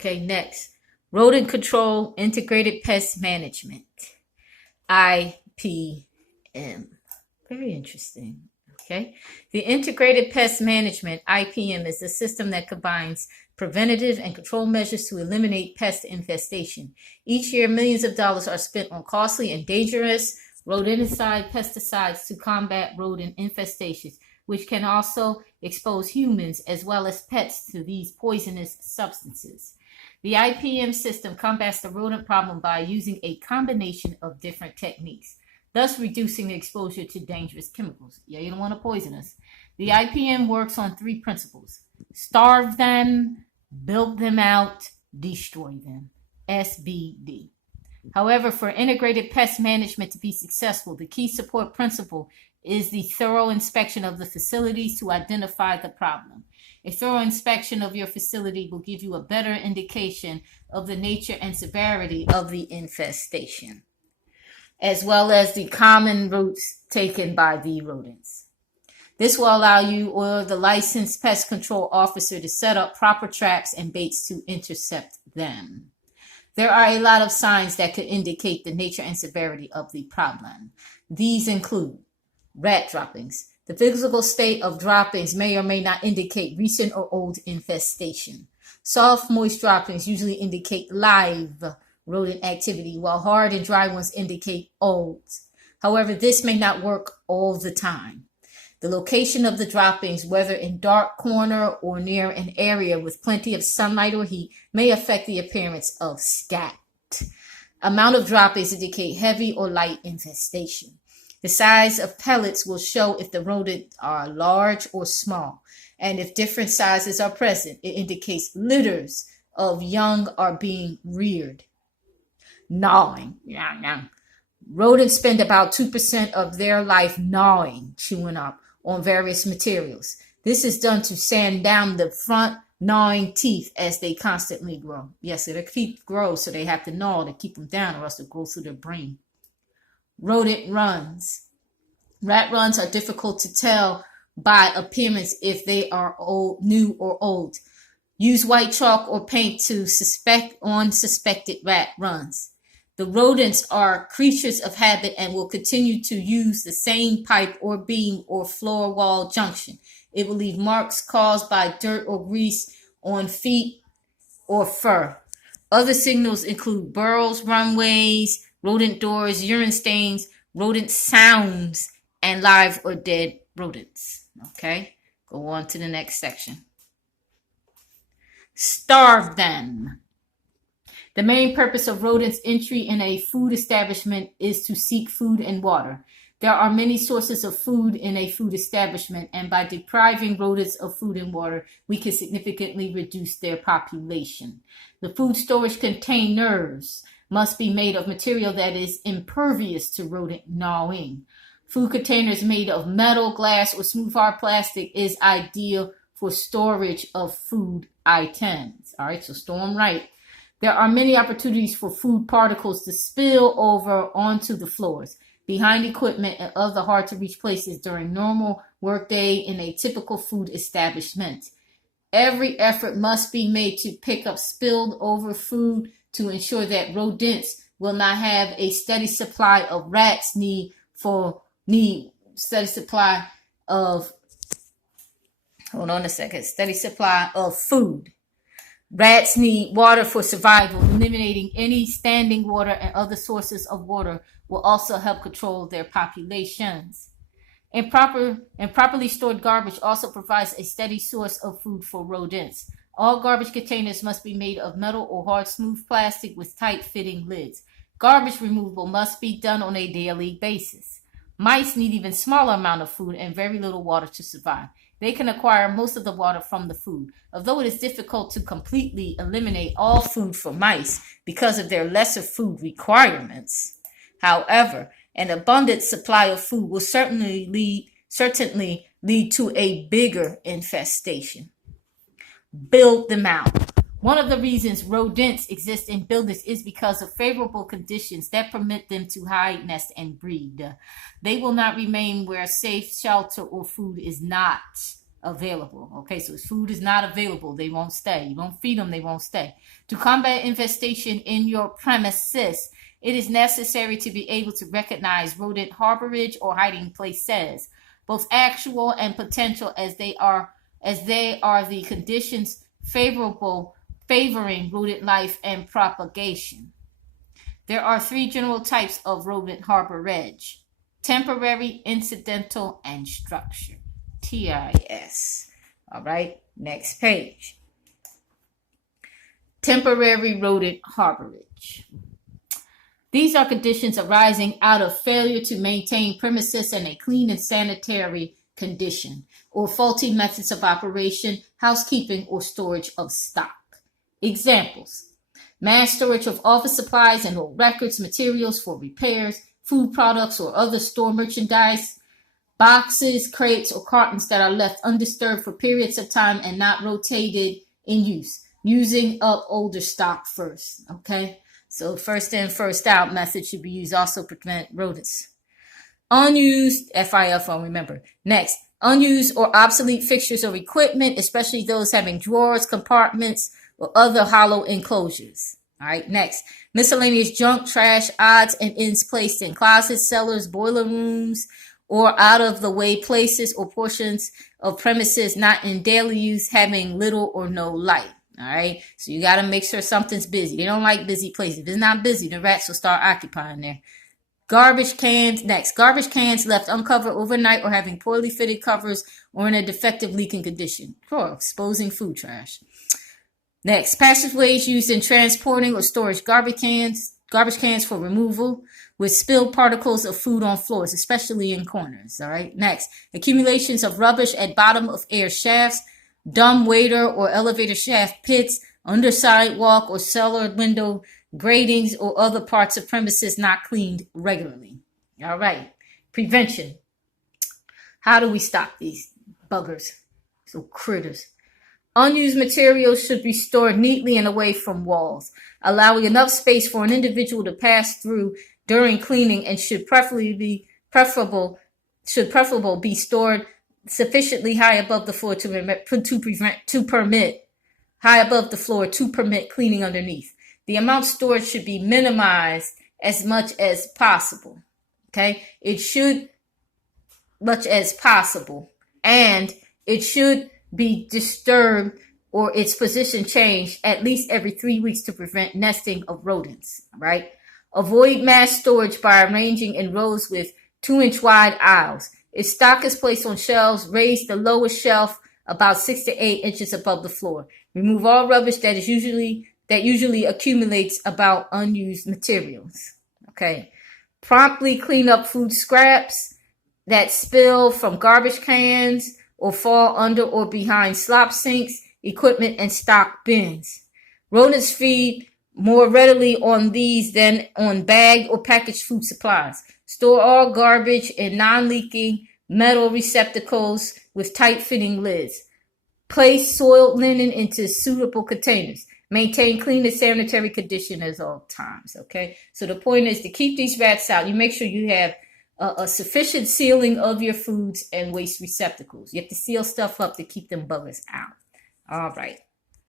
Okay, next. Rodent Control Integrated Pest Management. IPM. Very interesting. Okay. The Integrated Pest Management, IPM, is a system that combines preventative and control measures to eliminate pest infestation. Each year, millions of dollars are spent on costly and dangerous rodenticide pesticides to combat rodent infestations, which can also expose humans as well as pets to these poisonous substances. The IPM system combats the rodent problem by using a combination of different techniques, thus reducing the exposure to dangerous chemicals. Yeah, you don't want to poison us. The IPM works on 3 principles: starve them, build them out, destroy them. SBD. However, for integrated pest management to be successful, the key support principle is the thorough inspection of the facilities to identify the problem. A thorough inspection of your facility will give you a better indication of the nature and severity of the infestation, as well as the common routes taken by the rodents. This will allow you or the licensed pest control officer to set up proper traps and baits to intercept them. There are a lot of signs that could indicate the nature and severity of the problem. These include rat droppings. The physical state of droppings may or may not indicate recent or old infestation. Soft, moist droppings usually indicate live rodent activity, while hard and dry ones indicate old. However, this may not work all the time. The location of the droppings, whether in dark corner or near an area with plenty of sunlight or heat, may affect the appearance of scat. Amount of droppings indicate heavy or light infestation. The size of pellets will show if the rodents are large or small, and if different sizes are present, it indicates litters of young are being reared. Gnawing. Rodents spend about 2% of their life gnawing, chewing up on various materials. This is done to sand down the front gnawing teeth as they constantly grow. Yes, their teeth grow, so they have to gnaw to keep them down, or else they'll grow through their brain. Rodent runs. Rat runs are difficult to tell by appearance if they are old, new or old. Use white chalk or paint to suspected rat runs. The rodents are creatures of habit and will continue to use the same pipe or beam or floor wall junction. It will leave marks caused by dirt or grease on feet or fur. Other signals include burrows, runways, rodent doors, urine stains, rodent sounds, and live or dead rodents. Okay, go on to the next section. Starve them. The main purpose of rodents' entry in a food establishment is to seek food and water. There are many sources of food in a food establishment, and by depriving rodents of food and water, we can significantly reduce their population. The food storage containers must be made of material that is impervious to rodent gnawing. Food containers made of metal, glass, or smooth hard plastic is ideal for storage of food items. All right, so store them right. There are many opportunities for food particles to spill over onto the floors, behind equipment, and other hard-to-reach places during normal workday in a typical food establishment. Every effort must be made to pick up spilled over food to ensure that rodents will not have a steady supply of rats steady supply of food. Rats need water for survival. Eliminating any standing water and other sources of water will also help control their populations. Properly stored garbage also provides a steady source of food for rodents. All garbage containers must be made of metal or hard smooth plastic with tight-fitting lids. Garbage removal must be done on a daily basis. Mice need even smaller amount of food and very little water to survive. They can acquire most of the water from the food. Although it is difficult to completely eliminate all food for mice because of their lesser food requirements, however, an abundant supply of food will certainly lead to a bigger infestation. Build them out. One of the reasons rodents exist in buildings is because of favorable conditions that permit them to hide, nest, and breed. They will not remain where safe shelter or food is not. available. Okay, so if food is not available, they won't stay. You don't feed them, they won't stay. To combat infestation in your premises, it is necessary to be able to recognize rodent harborage or hiding places, both actual and potential, as they are the conditions favoring rodent life and propagation. There are 3 general types of rodent harborage: temporary, incidental, and structured. TIS. All right, next page. Temporary rodent harborage. These are conditions arising out of failure to maintain premises in a clean and sanitary condition, or faulty methods of operation, housekeeping, or storage of stock. Examples: mass storage of office supplies and old records, materials for repairs, food products or other store merchandise, boxes, crates, or cartons that are left undisturbed for periods of time and not rotated in use, using up older stock first. Okay, so first in, first out method should be used also to prevent rodents. Unused, FIFO, remember. Next, unused or obsolete fixtures or equipment, especially those having drawers, compartments, or other hollow enclosures. All right, next, miscellaneous junk, trash, odds and ends placed in closets, cellars, boiler rooms, or out of the way places or portions of premises not in daily use, having little or no light. All right, so you got to make sure something's busy. They don't like busy places. If it's not busy, the rats will start occupying there. Garbage cans, next, garbage cans left uncovered overnight or having poorly fitted covers or in a defective leaking condition, or exposing food trash. Next, passageways used in transporting or storage garbage cans for removal with spilled particles of food on floors, especially in corners. All right. Next, accumulations of rubbish at bottom of air shafts, dumb waiter or elevator shaft pits, under sidewalk or cellar window gratings, or other parts of premises not cleaned regularly. All right. Prevention. How do we stop these buggers, so critters? Unused materials should be stored neatly and away from walls, allowing enough space for an individual to pass through during cleaning, and should preferably be stored sufficiently high above the floor to permit cleaning underneath. The amount stored should be minimized as much as possible. Okay, and it should be disturbed or its position changed at least every 3 weeks to prevent nesting of rodents. Right? Avoid mass storage by arranging in rows with 2-inch wide aisles. If stock is placed on shelves, raise the lowest shelf about 6 to 8 inches above the floor. Remove all rubbish that usually accumulates about unused materials. Okay. Promptly clean up food scraps that spill from garbage cans or fall under or behind slop sinks, equipment, and stock bins. Rodents feed more readily on these than on bagged or packaged food supplies. Store all garbage in non-leaking metal receptacles with tight-fitting lids. Place soiled linen into suitable containers. Maintain clean and sanitary condition at all times. Okay, so the point is to keep these rats out. You make sure you have a sufficient sealing of your foods and waste receptacles. You have to seal stuff up to keep them buggers out. All right.